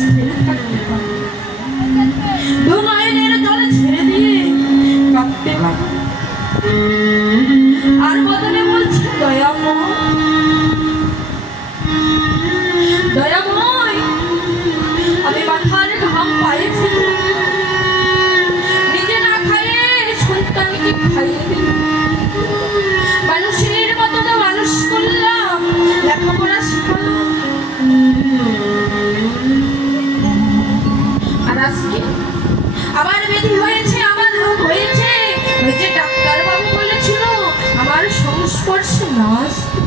স্থির থাকতে পারে। দু নয়নের জলে ছেড়ে দিয়ে কাঁদতে লাগে আর বদনে বলছে দয়াময়, দয়াময় আমি মাথার ঘাম পায়ে ফেলি, নিজে না খাইয়ে সন্তানকে খাইয়ে দিল, মানুষের মতো তো মানুষ করলাম, লেখাপড়া শিখালাম, আর আজকে আবার ব্যাধি হয়েছে, আবার রোগ হয়েছে, ওই যে ডাক্তার বাবু বলেছিল আমার সংস্পর্শে না আসতে।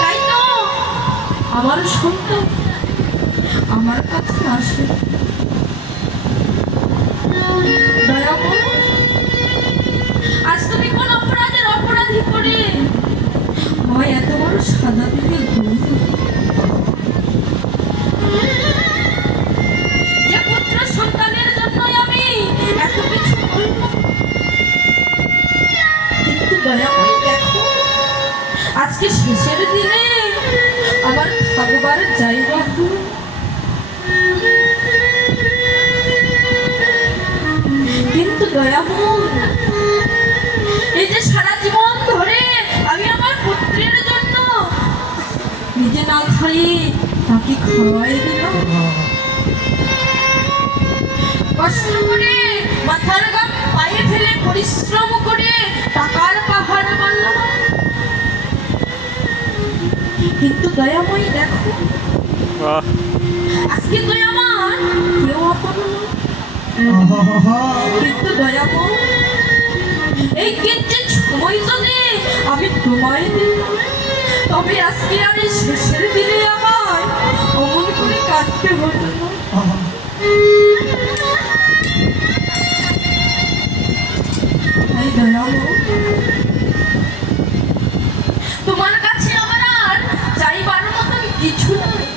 তাই তো আমার সন্তান আমার কাছে আসে। দয়াময় আজ তুমি কোন অপরাধের অপরাধী করে হয় এত বড় সাজা দিলে যে পুত্র সন্তানের জন্য আমি এত কিছু করলাম, কিন্তু দয়াময় দেখো আজকে শেষের দিনে আমার থাকবার জায়গা কিন্তু দয়াময় এই যে সারা জীবন ধরে আমি আমার পুত্রের জন্য নিজে না খাইয়ে তাকে খাওয়াই দিলাম, কষ্ট করে মাথার ঘাম পায়ে ফেলে পরিশ্রম করে টাকার পাহাড় বানালাম, কিন্তু দয়াময় দেখো আজকে তুই আমার কেউ আপন, কিন্তু দয়াময় এই কিঞ্চিৎ সময় যদি আমি তোমায় দিলাম, তবে আজকে আর এই শেষের দিনে আমায় অমন করে কাঁদতে হতো না। তাই দয়াময় তোমার কাছে আমার আর চাইবার মতো কিছু নয়,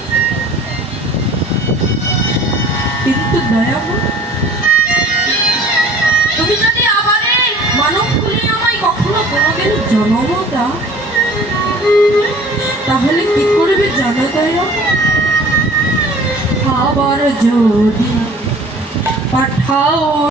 কিন্তু দয়াময় তুমি যদি আবার মানব খুলে আমায় কখনো কোনোদিন জন্ম দাও, তাহলে কি করবে জানো দয়া? আবার যদি পাঠাও